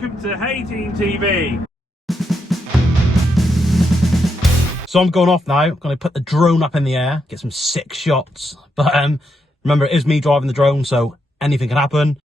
welcome to Thehayteamtv. So I'm going off now. I'm going to put the drone up in the air, get some sick shots. But remember, it is me driving the drone, so anything can happen.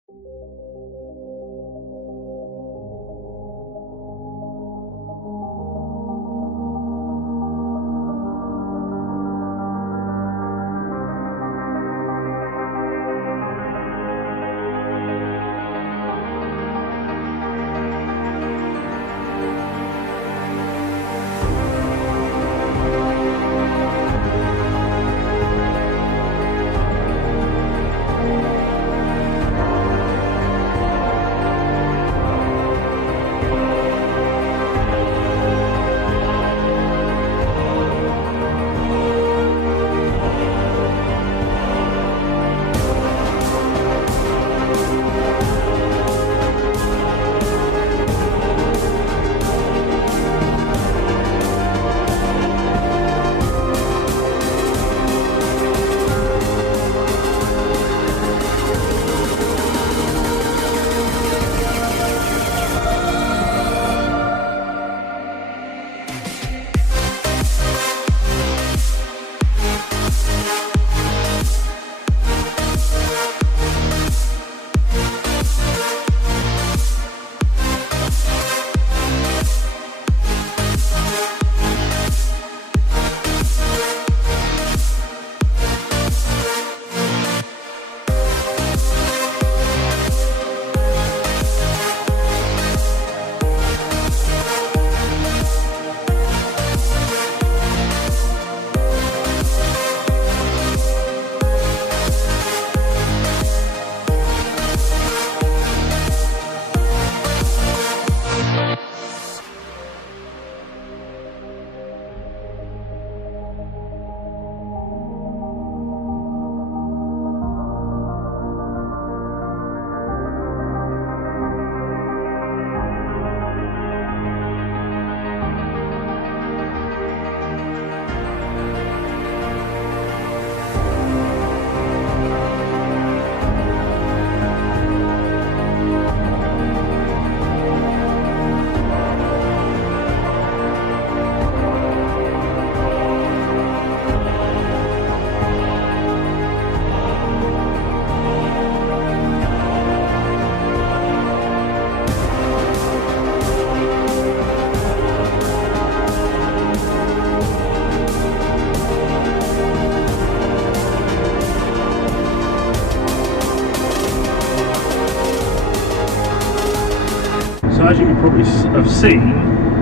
So as you can probably have seen,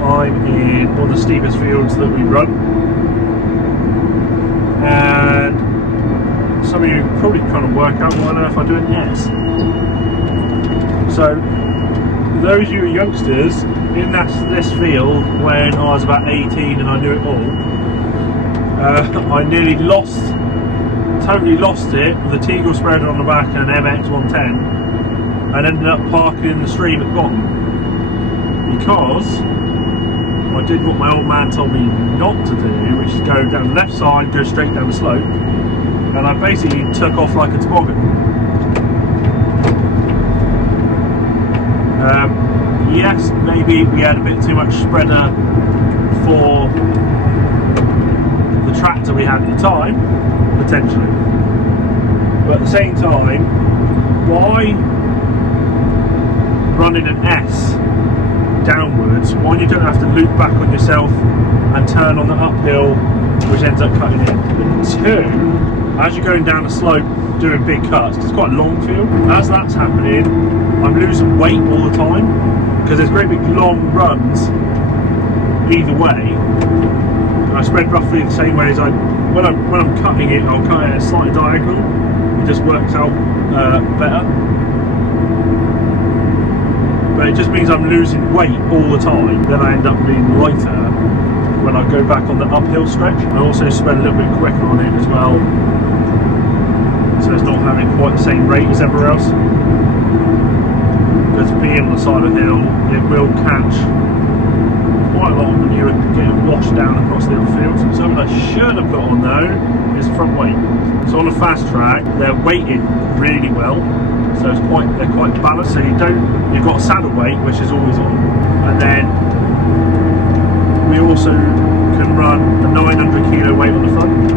I'm in one of the steepest fields that we run, and some of you probably kind of work out why on earth I do an S. So those of you youngsters in this field when I was about 18 and I knew it all, I nearly totally lost it with a Teagle spreader on the back and an MX 110, and ended up parking in the stream at the bottom. Because I did what my old man told me not to do, which is go down the left side, go straight down the slope, and I basically took off like a toboggan. Yes, maybe we had a bit too much spreader for the tractor we had at the time, potentially. But at the same time, why running an S downwards when you don't have to loop back on yourself and turn on the uphill, which ends up cutting in? But two, as you're going down the slope doing big cuts, it's quite a long field, as that's happening I'm losing weight all the time because there's great big long runs either way. I spread roughly the same way as when I'm cutting it, I'll cut it at a slightly diagonal. It just works out better. But it just means I'm losing weight all the time. Then I end up being lighter when I go back on the uphill stretch. I also spend a little bit quicker on it as well, so it's not having quite the same rate as everywhere else. Because being on the side of the hill, it will catch quite a lot of manure getting washed down across the other fields. Something I should have put on though is front weight. So on a fast track, they're weighted really well. So they're quite balanced. So you've got a saddle weight, which is always on, and then we also can run a 900 kilo weight on the front.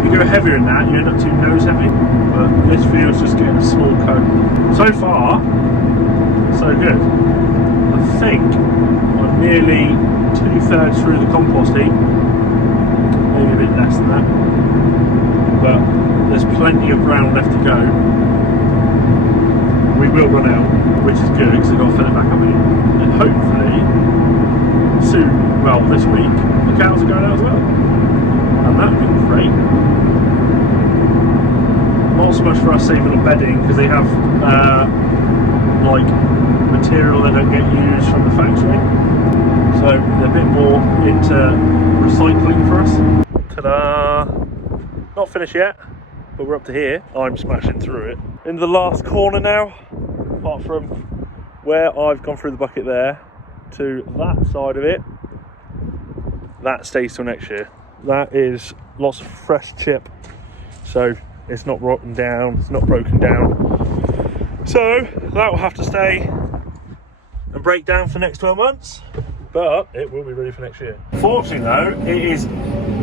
If you go heavier than that, you end up too nose heavy. But this field's just getting a small coat. So far, so good. I think I'm nearly 2/3 through the compost heap, maybe a bit less than that. But there's plenty of ground left to go. We will run out, which is good because I've got to fill it back up again. And hopefully, soon, well, this week, the cows are going out as well. And that would be great. Not so much for us saving on bedding because they have like material that don't get used from the factory. So they're a bit more into recycling for us. Ta-da! Not finished yet, but we're up to here. I'm smashing through it. Into the last corner now, apart from where I've gone through the bucket there to that side of it. That stays till next year. That is lots of fresh chip, so it's not rotten down, it's not broken down. So that will have to stay and break down for the next 12 months, but it will be ready for next year. Fortunately though, it is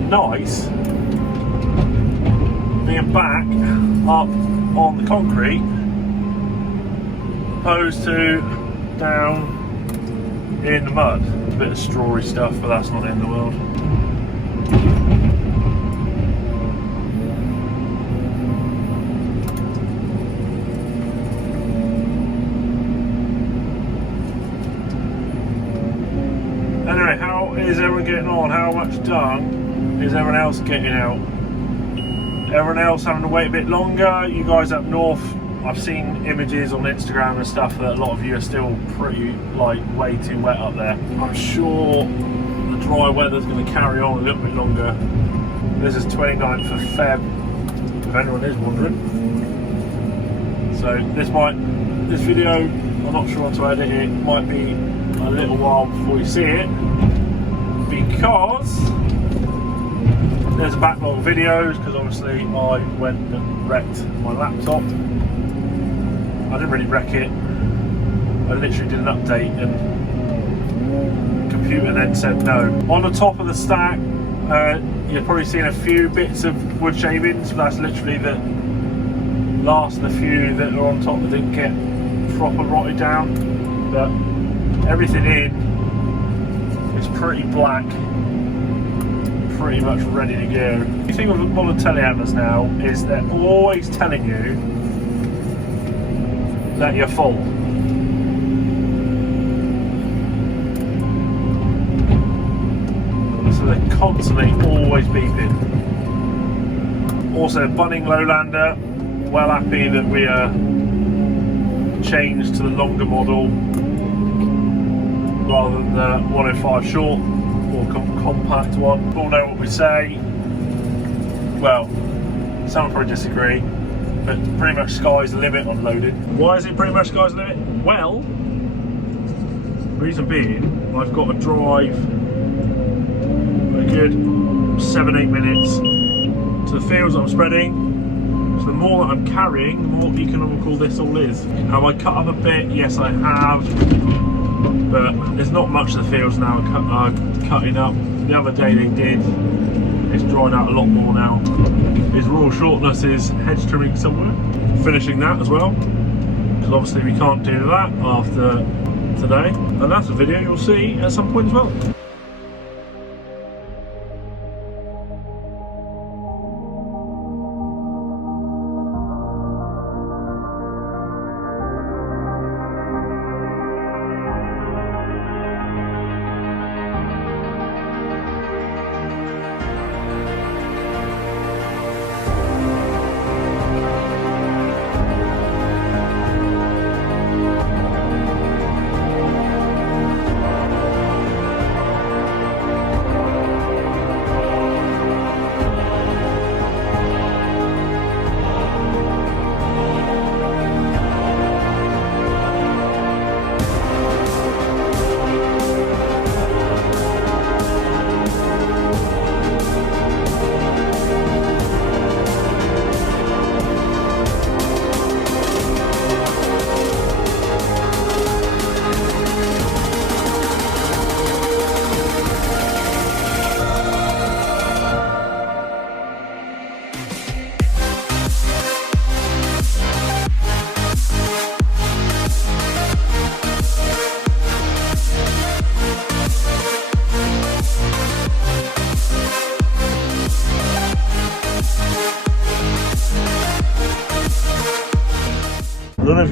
nice being back up on the concrete opposed to down in the mud. A bit of strawy stuff, but that's not the end of the world. Anyway, how is everyone getting on? How much dung is everyone else getting out? Everyone else having to wait a bit longer? You guys up north, I've seen images on Instagram and stuff that a lot of you are still pretty, like, way too wet up there. I'm sure the dry weather's going to carry on a little bit longer. This is 29th of Feb, if anyone is wondering. So this video, I'm not sure how to edit it, might be a little while before you see it, because there's a backlog of videos, because obviously I went and wrecked my laptop. I didn't really wreck it, I literally did an update and the computer then said no. On the top of the stack, you're probably seeing a few bits of wood shavings, but that's literally the last of the few that are on top that didn't get proper rotted down. But everything in is pretty black, pretty much ready to go. The thing with modern telehandlers now is they're always telling you that you're full. So they're constantly always beeping. Also, Bunning Lowlander, well happy that we are changed to the longer model rather than the 105 short or compact one. We all know what we say. Well, some will probably disagree, but pretty much sky's the limit on loaded. Why is it pretty much sky's the limit? Well, reason being, I've got to drive a good 7-8 minutes to the fields that I'm spreading. So the more that I'm carrying, the more economical this all is. Have I cut up a bit? Yes, I have. But there's not much of the fields now are cutting up. The other day they did. It's dried out a lot more now. His Royal Shortness is hedge trimming somewhere. Finishing that as well, because obviously we can't do that after today. And that's a video you'll see at some point as well.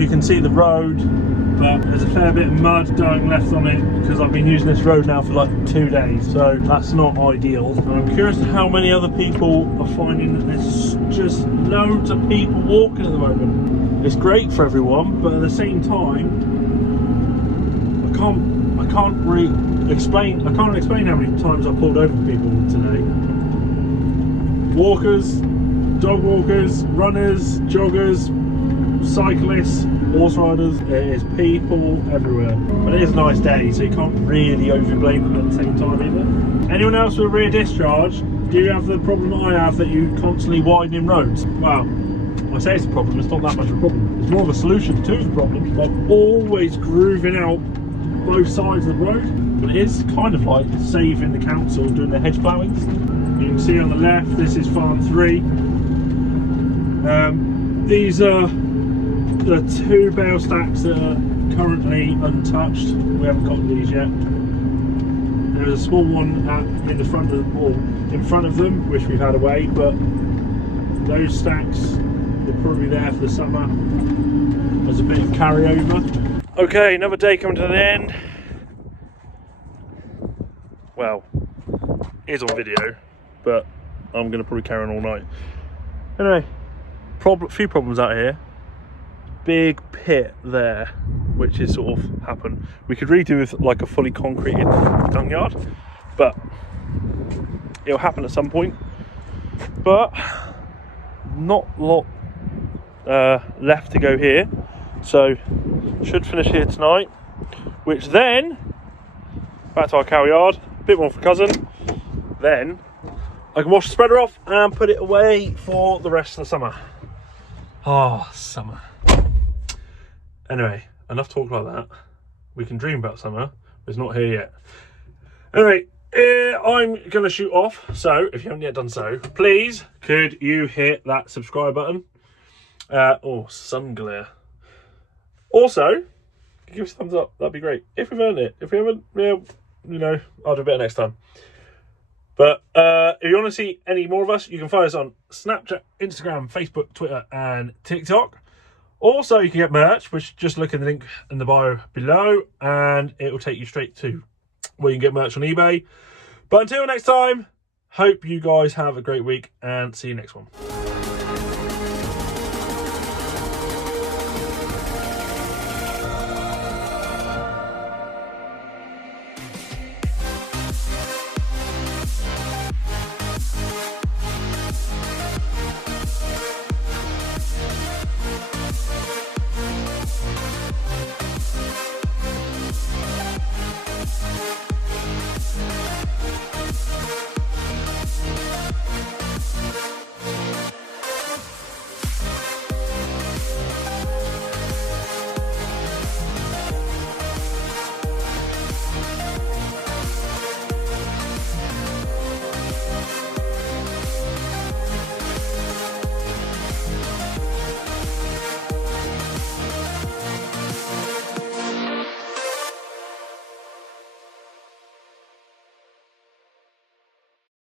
you can see the road, but there's a fair bit of mud going left on it because I've been using this road now for like 2 days, so that's not ideal. And I'm curious how many other people are finding that there's just loads of people walking at the moment. It's great for everyone, but at the same time, I can't explain how many times I pulled over people today. Walkers, dog walkers, runners, joggers, cyclists, horse riders. It is people everywhere. But it is a nice day, so you can't really overblame them at the same time either. Anyone else with a rear discharge, do you have the problem I have that you constantly widen roads? Well, I say it's a problem, it's not that much of a problem. It's more of a solution to the problem. I'm always grooving out both sides of the road, but it is kind of like saving the council doing their hedge ploughing. You can see on the left, this is farm 3. These are the 2 bale stacks that are currently untouched. We haven't got these yet. There's a small one in the front of the wall, in front of them, which we've had away, but those stacks will probably be there for the summer as a bit of carryover. Okay, another day coming to the end. Well, it is on video, but I'm going to probably carry on all night. Anyway, few problems out here. Big pit there, which is sort of happened. We could redo with like a fully concreted dung yard, but it'll happen at some point. But not a lot left to go here, so should finish here tonight, which then back to our cow yard, a bit more for cousin, then I can wash the spreader off and put it away for the rest of the summer. Oh, summer. Anyway, enough talk like that. We can dream about summer, but it's not here yet. Anyway, I'm going to shoot off, so if you haven't yet done so, please could you hit that subscribe button. Oh, sun glare. Also, give us a thumbs up, that'd be great. If we've earned it. If we haven't, yeah, you know, I'll do better next time. But if you want to see any more of us, you can find us on Snapchat, Instagram, Facebook, Twitter, and TikTok. Also, you can get merch, which just look in the link in the bio below, and it will take you straight to where you can get merch on eBay. But until next time, hope you guys have a great week, and see you next one.